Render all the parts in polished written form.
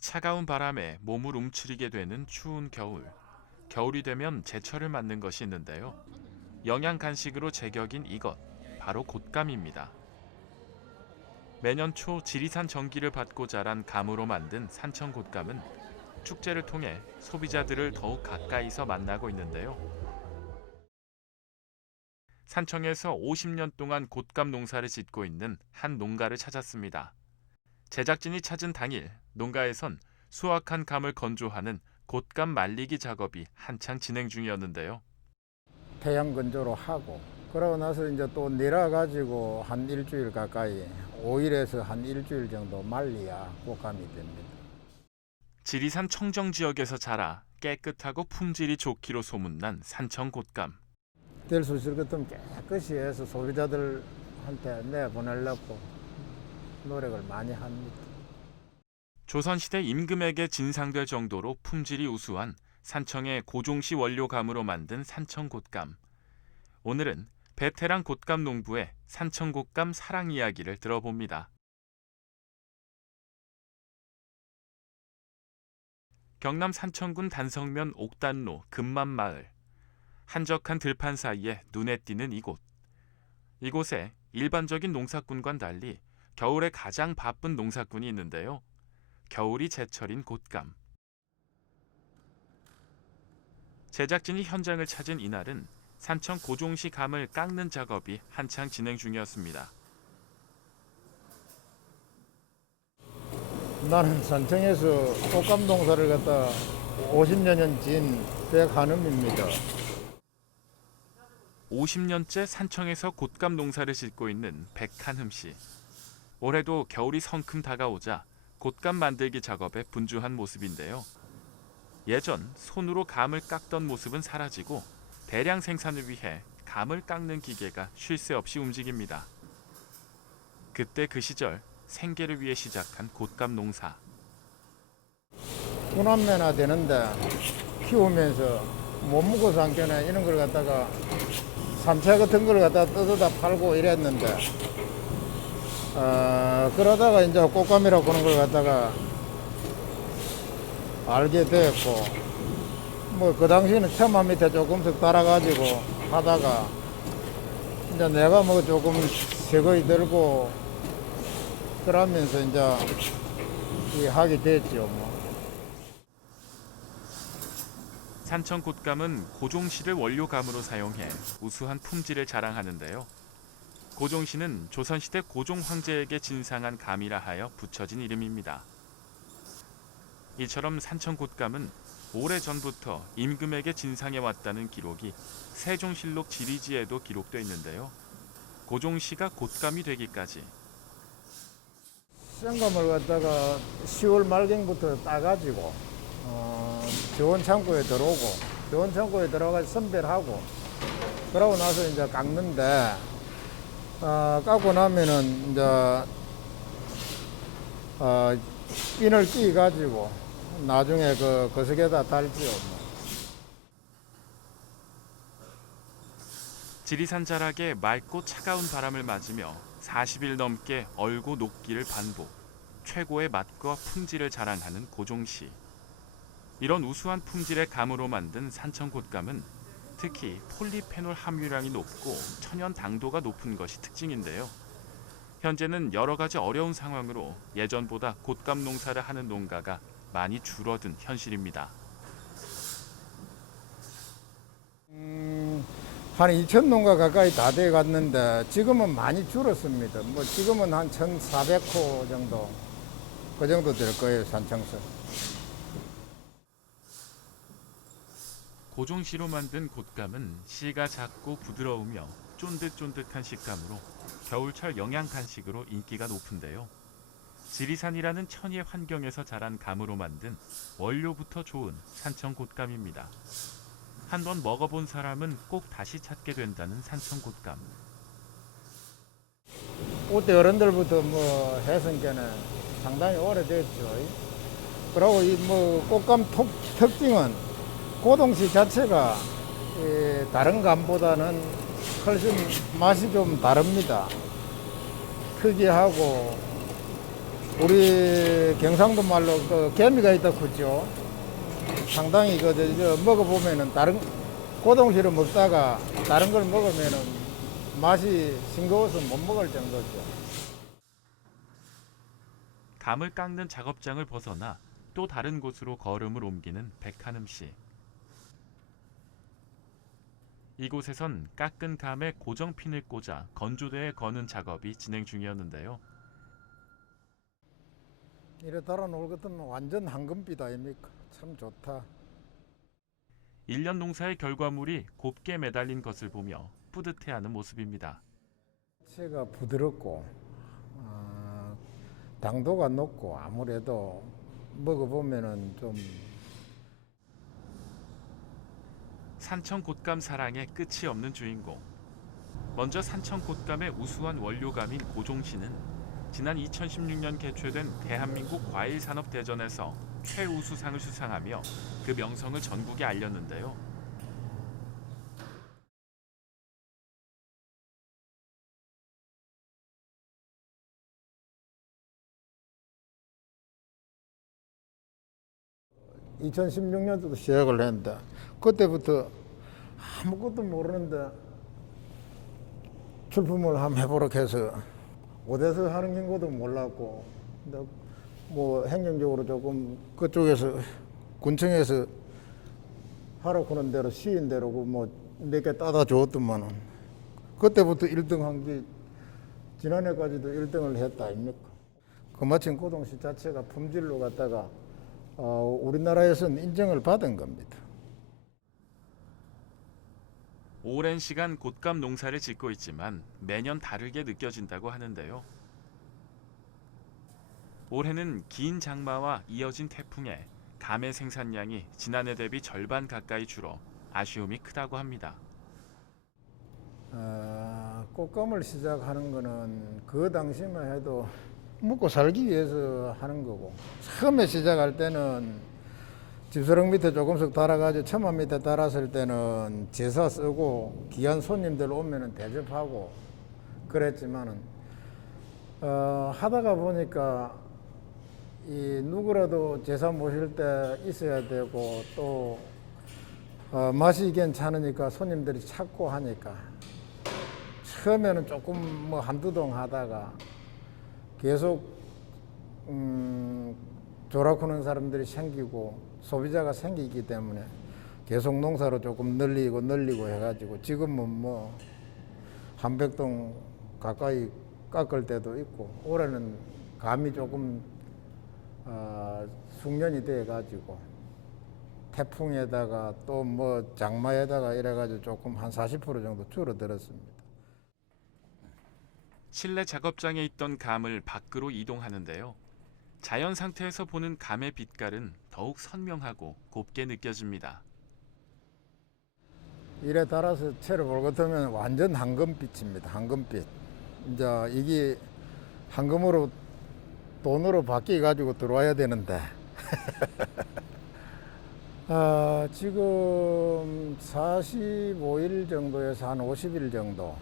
차가운 바람에 몸을 움츠리게 되는 추운 겨울. 겨울이 되면 제철을 맞는 것이 있는데요. 영양 간식으로 제격인 이것, 바로 곶감입니다. 매년 초 지리산 전기를 받고 자란 감으로 만든 산청 곶감은 축제를 통해 소비자들을 더욱 가까이서 만나고 있는데요. 산청에서 50년 동안 곶감 농사를 짓고 있는 한 농가를 찾았습니다. 제작진이 찾은 당일, 농가에선 수확한 감을 건조하는 곶감 말리기 작업이 한창 진행 중이었는데요. 태양 건조로 하고 그러고 나서 이제 또 내려가지고 한 일주일 가까이 5일에서 한 일주일 정도 말려야 곶감이 됩니다. 지리산 청정 지역에서 자라 깨끗하고 품질이 좋기로 소문난 산청 곶감. 될 수 있을 것 같으면 깨끗이 해서 소비자들한테 내보내려고 노력을 많이 합니다. 조선시대 임금에게 진상될 정도로 품질이 우수한 산청의 고종시 원료감으로 만든 산청 곶감. 오늘은 베테랑 곶감 농부의 산청 곶감 사랑 이야기를 들어봅니다. 경남 산청군 단성면 옥단로 금만마을. 한적한 들판 사이에 눈에 띄는 이곳. 이곳에 일반적인 농사꾼과는 달리 겨울에 가장 바쁜 농사꾼이 있는데요. 겨울이 제철인 곶감. 제작진이 현장을 찾은 이날은 산청 고종시 감을 깎는 작업이 한창 진행 중이었습니다. 나는 산청에서 곶감 농사를 갖다 50여 년 지은 백한음입니다. 50년째 산청에서 곶감 농사를 짓고 있는 백한흠 씨. 올해도 겨울이 성큼 다가오자 곶감 만들기 작업에 분주한 모습인데요. 예전 손으로 감을 깎던 모습은 사라지고 대량 생산을 위해 감을 깎는 기계가 쉴 새 없이 움직입니다. 그때 그 시절 생계를 위해 시작한 곶감 농사. 구남매나 되는데 키우면서 못 먹어서 안 깨나 이런 걸 갖다가 삼채 같은 걸 갖다 뜯어다 팔고 이랬는데 그러다가 이제 곶감이라고 하는 걸 갖다가 알게 됐고 뭐 그 당시에는 처마 밑에 조금씩 달아가지고 하다가 이제 내가 뭐 조금 세거이 들고 그러면서 이제 하게 됐죠 뭐. 산청 곶감은 고종시를 원료감으로 사용해 우수한 품질을 자랑하는데요. 고종시는 조선시대 고종 황제에게 진상한 감이라 하여 붙여진 이름입니다. 이처럼 산청 곶감은 오래전부터 임금에게 진상해왔다는 기록이 세종실록 지리지에도 기록되어 있는데요. 고종시가 곶감이 되기까지 생감을 갖다가 10월 말경부터 따가지고 저온 창고에 들어오고 저온 창고에 들어가서 선별하고 그러고 나서 이제 깎는데 깎고 나면은 이제 핀을 끼 가지고 나중에 그 거석에다 달지요. 뭐. 지리산 자락에 맑고 차가운 바람을 맞으며 40일 넘게 얼고 녹기를 반복. 최고의 맛과 품질을 자랑하는 고종시. 이런 우수한 품질의 감으로 만든 산청 곶감은 특히 폴리페놀 함유량이 높고 천연 당도가 높은 것이 특징인데요. 현재는 여러 가지 어려운 상황으로 예전보다 곶감 농사를 하는 농가가 많이 줄어든 현실입니다. 한 2천 농가 가까이 다 돼 갔는데 지금은 많이 줄었습니다. 뭐 지금은 한 1,400호 정도 그 정도 될 거예요 산청서. 고종시로 만든 곶감은 씨가 작고 부드러우며 쫀득쫀득한 식감으로 겨울철 영양 간식으로 인기가 높은데요. 지리산이라는 천의 환경에서 자란 감으로 만든 원료부터 좋은 산청 곶감입니다. 한번 먹어본 사람은 꼭 다시 찾게 된다는 산청 곶감. 그때 어른들부터 뭐 해성께는 상당히 오래됐죠. 그리고 이 뭐 곶감 특징은 고동시 자체가 다른 감보다는 훨씬 맛이 좀 다릅니다. 특이하고 우리 경상도 말로 그 개미가 있다 그죠? 상당히 저 먹어보면은 다른 고동시를 먹다가 다른 걸 먹으면은 맛이 싱거워서 못 먹을 정도죠. 감을 깎는 작업장을 벗어나 또 다른 곳으로 걸음을 옮기는 백한음 씨. 이곳에선 깎은 감에 고정핀을 꽂아 건조대에 거는 작업이 진행 중이었는데요. 이래 달아놓을 것 같으면 완전 황금빛 아닙니까? 참 좋다. 1년 농사의 결과물이 곱게 매달린 것을 보며 뿌듯해하는 모습입니다. 채가 부드럽고 당도가 높고 아무래도 먹어보면은 좀 산청 곶감 사랑의 끝이 없는 주인공. 먼저 산청 곶감의 우수한 원료감인 고종씨는 지난 2016년 개최된 대한민국 과일산업대전에서 최우수상을 수상하며 그 명성을 전국에 알렸는데요. (2016년도도) 시작을 했는데 그때부터 아무것도 모르는데 출품을 한번 해보려고 해서 어디서 하는 것도 몰랐고 근데 뭐 행정적으로 조금 그쪽에서 군청에서 하라고 하는 대로 시인 대로 뭐 몇 개 따다 줬더만은 그때부터 1등 한 게 지난해까지도 1등을 했다 아닙니까? 그마침 고동시 자체가 품질로 갖다가 우리나라에서는 인정을 받은 겁니다. 오랜 시간 곶감 농사를 짓고 있지만 매년 다르게 느껴진다고 하는데요. 올해는 긴 장마와 이어진 태풍에 감의 생산량이 지난해 대비 절반 가까이 줄어 아쉬움이 크다고 합니다. 꽃감을 시작하는 거는 그 당시만 해도 먹고 살기 위해서 하는 거고 처음에 시작할 때는 집수령 밑에 조금씩 달아가지고 천막 밑에 달았을 때는 제사 쓰고 귀한 손님들 오면은 대접하고 그랬지만은 하다가 보니까 이 누구라도 제사 모실 때 있어야 되고 또 맛이 괜찮으니까 손님들이 찾고 하니까 처음에는 조금 뭐 한두 동 하다가 계속 조락하는 사람들이 생기고 소비자가 생기기 때문에 계속 농사로 조금 늘리고 해가지고 지금은 뭐 한 100동 가까이 깎을 때도 있고 올해는 감이 조금 숙련이 돼가지고 태풍에다가 또 뭐 장마에다가 이래가지고 조금 한 40% 정도 줄어들었습니다. 실내 작업장에 있던 감을 밖으로 이동하는데요. 자연 상태에서 보는 감의 빛깔은 더욱 선명하고 곱게 느껴집니다. 이래 달아서 채를 볼 것 같으면 완전 황금빛입니다. 황금빛. 이제 이게 황금으로 돈으로 바뀌어 가지고 들어와야 되는데 지금 45일 정도에서 한 50일 정도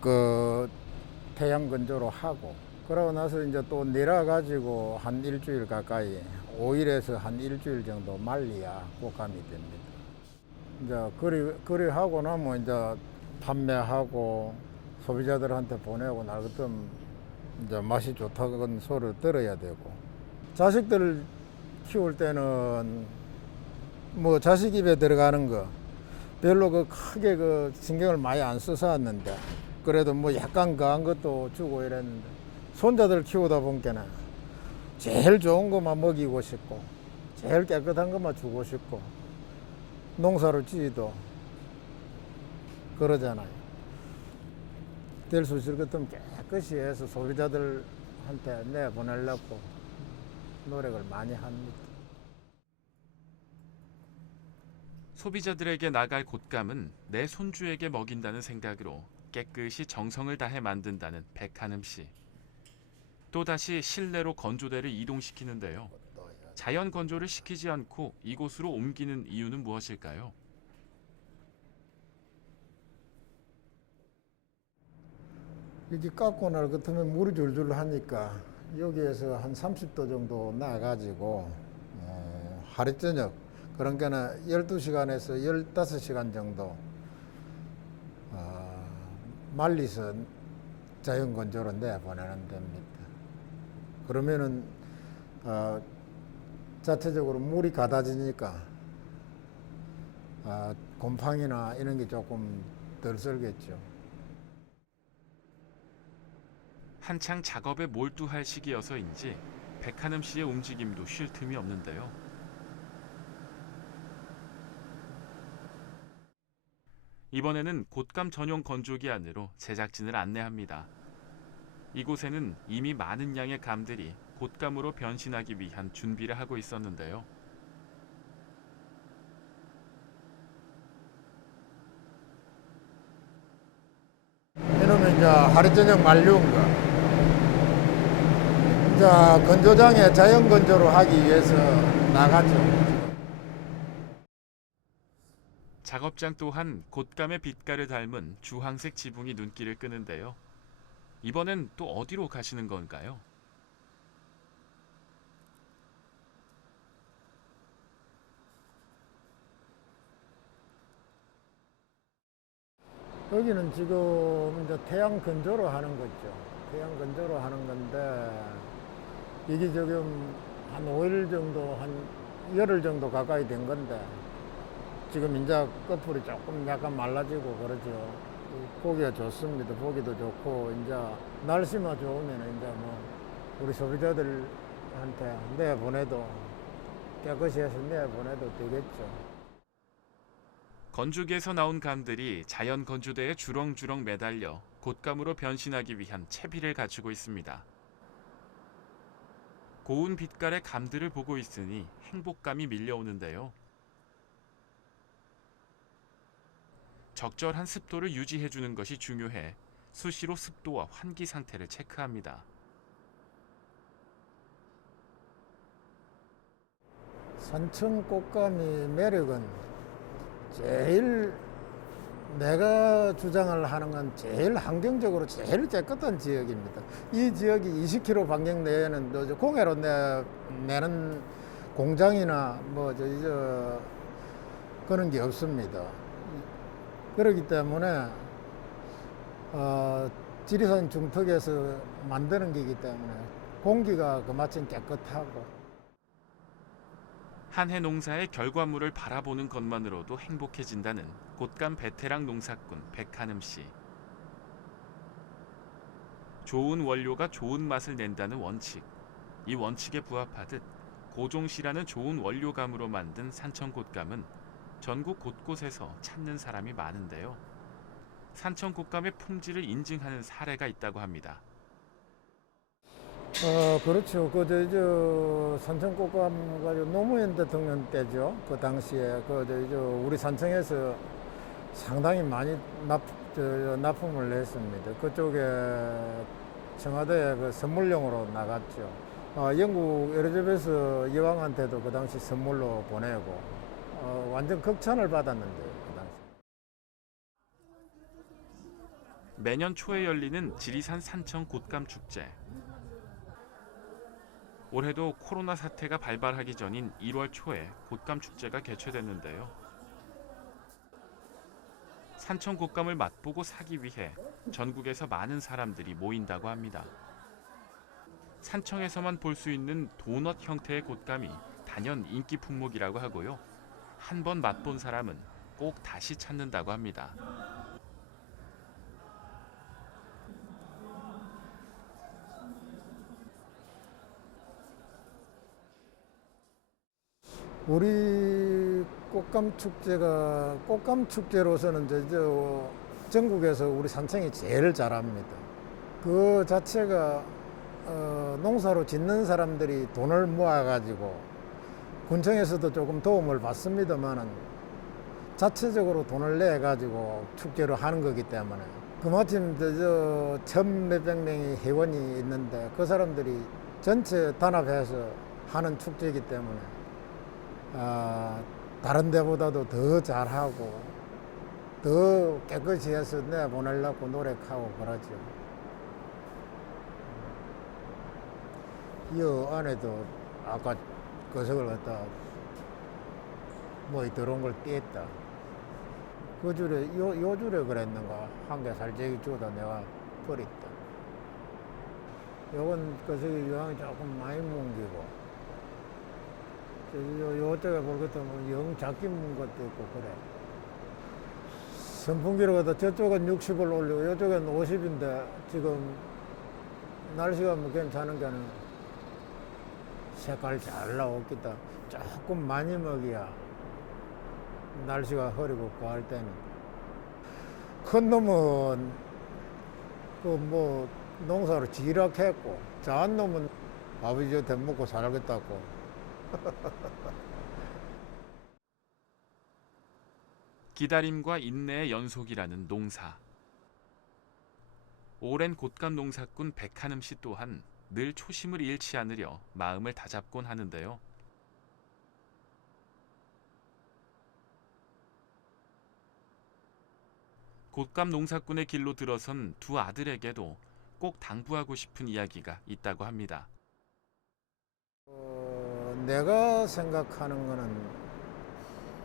그 태양 건조로 하고 그러고 나서 이제 또 내려 가지고 한 일주일 가까이 5일에서 한 일주일 정도 말려야 곶감이 됩니다. 이제 그리 하고 나면 이제 판매하고 소비자들한테 보내고 날 것좀 이제 맛이 좋다는 소리를 들어야 되고 자식들 키울 때는 뭐 자식 입에 들어가는 거 별로 그 크게 그 신경을 많이 안 써서왔는데 그래도 뭐 약간 강한 것도 주고 이랬는데 손자들 키우다 보니까는 제일 좋은 것만 먹이고 싶고 제일 깨끗한 것만 주고 싶고 농사를 지어도 그러잖아요. 될 수 있을 것 같으면 깨끗이 해서 소비자들한테 내보내려고 노력을 많이 합니다. 소비자들에게 나갈 곶감은 내 손주에게 먹인다는 생각으로 깨끗이 정성을 다해 만든다는 백한음 씨. 또다시 실내로 건조대를 이동시키는데요. 자연 건조를 시키지 않고 이곳으로 옮기는 이유는 무엇일까요? 이렇게 깎고 날 같으면 물이 줄줄 하니까 여기에서 한 30도 정도 나가지고 하루 저녁 그러니까 12시간에서 15시간 정도 말리서 자연 건조로 내보내는 됩니다. 그러면은 자체적으로 물이 가다지니까 곰팡이나 이런 게 조금 덜 썰겠죠. 한창 작업에 몰두할 시기여서인지 백한음 씨의 움직임도 쉴 틈이 없는데요. 이번에는 곶감 전용 건조기 안으로 제작진을 안내합니다. 이곳에는 이미 많은 양의 감들이 곶감으로 변신하기 위한 준비를 하고 있었는데요. 이러면 이제 하루 저녁 말려온 거. 이제 건조장에 자연 건조로 하기 위해서 나가죠. 작업장 또한 곶감의 빛깔을 닮은 주황색 지붕이 눈길을 끄는데요. 이번엔 또 어디로 가시는 건가요? 여기는 지금 이제 태양 건조로 하는 거죠. 태양 건조로 하는 건데 이게 지금 한 5일 정도, 한 열흘 정도 가까이 된 건데 지금 이제 끝풀이 조금 약간 말라지고 그러죠. 보기가 좋습니다. 보기도 좋고 이제 날씨만 좋으면 이제 뭐 우리 소비자들한테 내보내도 깨끗이 해서 내보내도 되겠죠. 건조기에서 나온 감들이 자연 건조대에 주렁주렁 매달려 곶감으로 변신하기 위한 채비를 갖추고 있습니다. 고운 빛깔의 감들을 보고 있으니 행복감이 밀려오는데요. 적절한 습도를 유지해주는 것이 중요해 수시로 습도와 환기 상태를 체크합니다. 산청 곶감의 매력은 제일 내가 주장을 하는 건 제일 환경적으로 제일 깨끗한 지역입니다. 이 지역이 20km 반경 내에는 공해로 내는 공장이나 그런 게 없습니다. 그렇기 때문에 지리산 중턱에서 만드는 거기 때문에 공기가 그마침 깨끗하고 한 해 농사의 결과물을 바라보는 것만으로도 행복해진다는 곶감 베테랑 농사꾼 백한음 씨. 좋은 원료가 좋은 맛을 낸다는 원칙. 이 원칙에 부합하듯 고종씨라는 좋은 원료감으로 만든 산청 곶감은 전국 곳곳에서 찾는 사람이 많은데요. 산청 곶감의 품질을 인증하는 사례가 있다고 합니다. 그렇죠. 산청 곶감 가지고 노무현 대통령 때죠. 그 당시에 우리 산청에서 상당히 많이 납품을 했습니다. 그쪽에 청와대에 그 선물용으로 나갔죠. 영국 엘리자베스 여왕한테도 그 당시 선물로 보내고 완전 극찬을 받았는데요. 그 당시. 매년 초에 열리는 지리산 산청 곶감 축제. 올해도 코로나 사태가 발발하기 전인 1월 초에 곶감 축제가 개최됐는데요. 산청 곶감을 맛보고 사기 위해 전국에서 많은 사람들이 모인다고 합니다. 산청에서만 볼 수 있는 도넛 형태의 곶감이 단연 인기 품목이라고 하고요. 한 번 맛본 사람은 꼭 다시 찾는다고 합니다. 우리 꽃감 축제로서는 전국에서 우리 산청이 제일 잘합니다. 그 자체가 농사로 짓는 사람들이 돈을 모아가지고 군청에서도 조금 도움을 받습니다만은 자체적으로 돈을 내가지고 축제를 하는 거기 때문에 그마침 천 몇백 명의 회원이 있는데 그 사람들이 전체 단합해서 하는 축제이기 때문에 다른 데보다도 더 잘하고 더 깨끗이 해서 내보내려고 노력하고 그러죠. 이 안에도 아까 거석을 갖다 뭐 들어온 걸 뗐다. 그 줄에 요 줄에 그랬는가 한 개 살짝이 주다 내가 버렸다. 요건 거석이 유황이 조금 많이 뭉기고 요쪽에 볼 것 같으면 영 작게 문 것도 있고 그래. 선풍기를 갖다 저쪽은 60을 올리고 요쪽은 50인데 지금 날씨가 뭐 괜찮은 게는 색깔 잘 나오겠다. 조금 많이 먹이야 날씨가 흐리고 할 때는. 큰 놈은 그 뭐 농사로 지락했고 작은 놈은 아버지한테 먹고 살겠다고. 기다림과 인내의 연속이라는 농사. 오랜 곶감 농사꾼 백한음 씨 또한 늘 초심을 잃지 않으려 마음을 다잡곤 하는데요. 곶감 농사꾼의 길로 들어선 두 아들에게도 꼭 당부하고 싶은 이야기가 있다고 합니다. 내가 생각하는 거는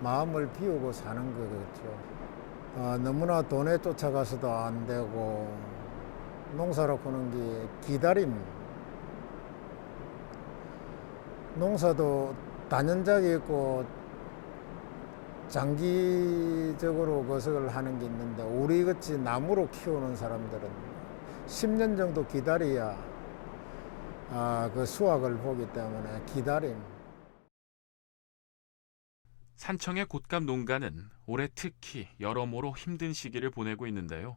마음을 비우고 사는 거겠죠. 너무나 돈에 쫓아가서도 안 되고 농사로 크는 게 기다림. 농사도 단연작이 있고 장기적으로 거석을 하는 게 있는데 우리 같이 나무로 키우는 사람들은 10년 정도 기다려야 그 수확을 보기 때문에 기다림. 산청의 곶감 농가는 올해 특히 여러모로 힘든 시기를 보내고 있는데요.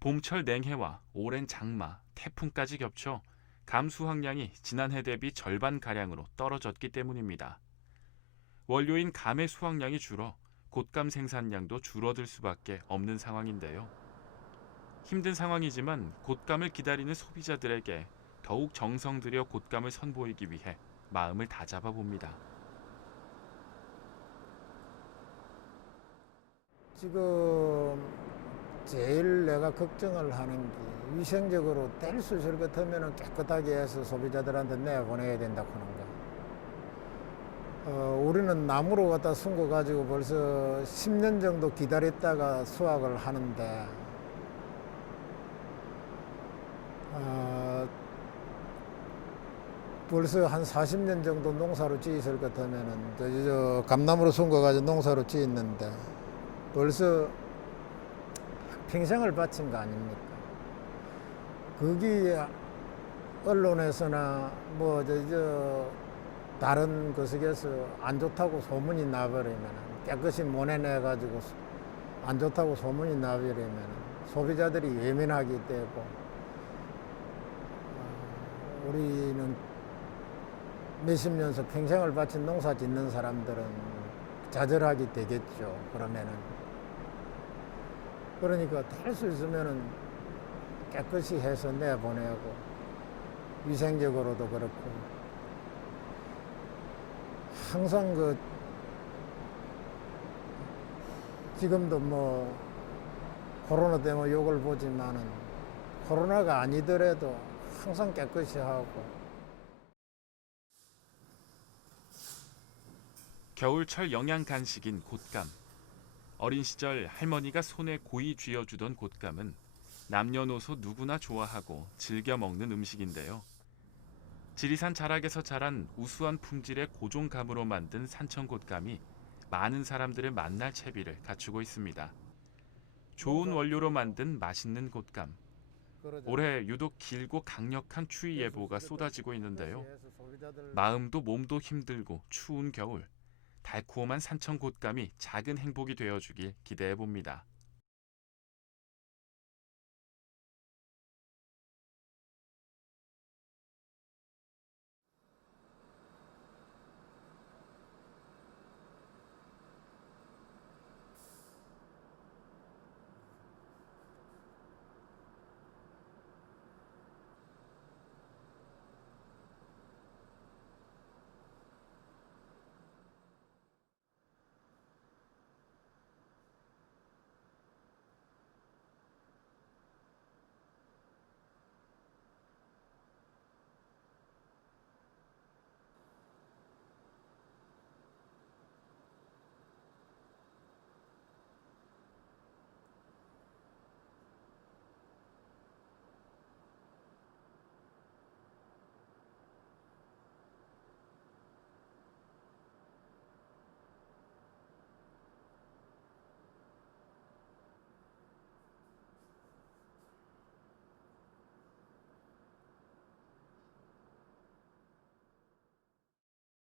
봄철 냉해와 오랜 장마, 태풍까지 겹쳐 감 수확량이 지난해 대비 절반가량으로 떨어졌기 때문입니다. 원료인 감의 수확량이 줄어 곶감 생산량도 줄어들 수밖에 없는 상황인데요. 힘든 상황이지만 곶감을 기다리는 소비자들에게 더욱 정성 들여 곶감을 선보이기 위해 마음을 다잡아 봅니다. 지금 제일 내가 걱정을 하는 게 위생적으로 뗄 수 있을 것 같으면 깨끗하게 해서 소비자들한테 내보내야 된다고 하는 거. 우리는 나무로 갖다 숨겨 가지고 벌써 10년 정도 기다렸다가 수확을 하는데 벌써 한 40년 정도 농사로 지었을 것 같으면은 저 감나무로 숨겨 가지고 농사로 지었는데 벌써 평생을 바친 거 아닙니까? 그게 언론에서나 뭐 다른 거석에서 안 좋다고 소문이 나버리면 깨끗이 모내내가지고 안 좋다고 소문이 나버리면 소비자들이 예민하게 되고 우리는 몇십 년씩 평생을 바친 농사 짓는 사람들은 좌절하게 되겠죠. 그러니까 할 수 있으면은 깨끗이 해서 내보내고 위생적으로도 그렇고 항상 지금도 뭐 코로나 때문에 욕을 보지만은 코로나가 아니더라도 항상 깨끗이 하고. 겨울철 영양 간식인 곶감. 어린 시절 할머니가 손에 고이 쥐어주던 곶감은 남녀노소 누구나 좋아하고 즐겨 먹는 음식인데요. 지리산 자락에서 자란 우수한 품질의 고종감으로 만든 산청 곶감이 많은 사람들을 만날 채비를 갖추고 있습니다. 좋은 원료로 만든 맛있는 곶감. 올해 유독 길고 강력한 추위 예보가 쏟아지고 있는데요. 마음도 몸도 힘들고 추운 겨울. 달콤한 산청 곶감이 작은 행복이 되어주길 기대해 봅니다.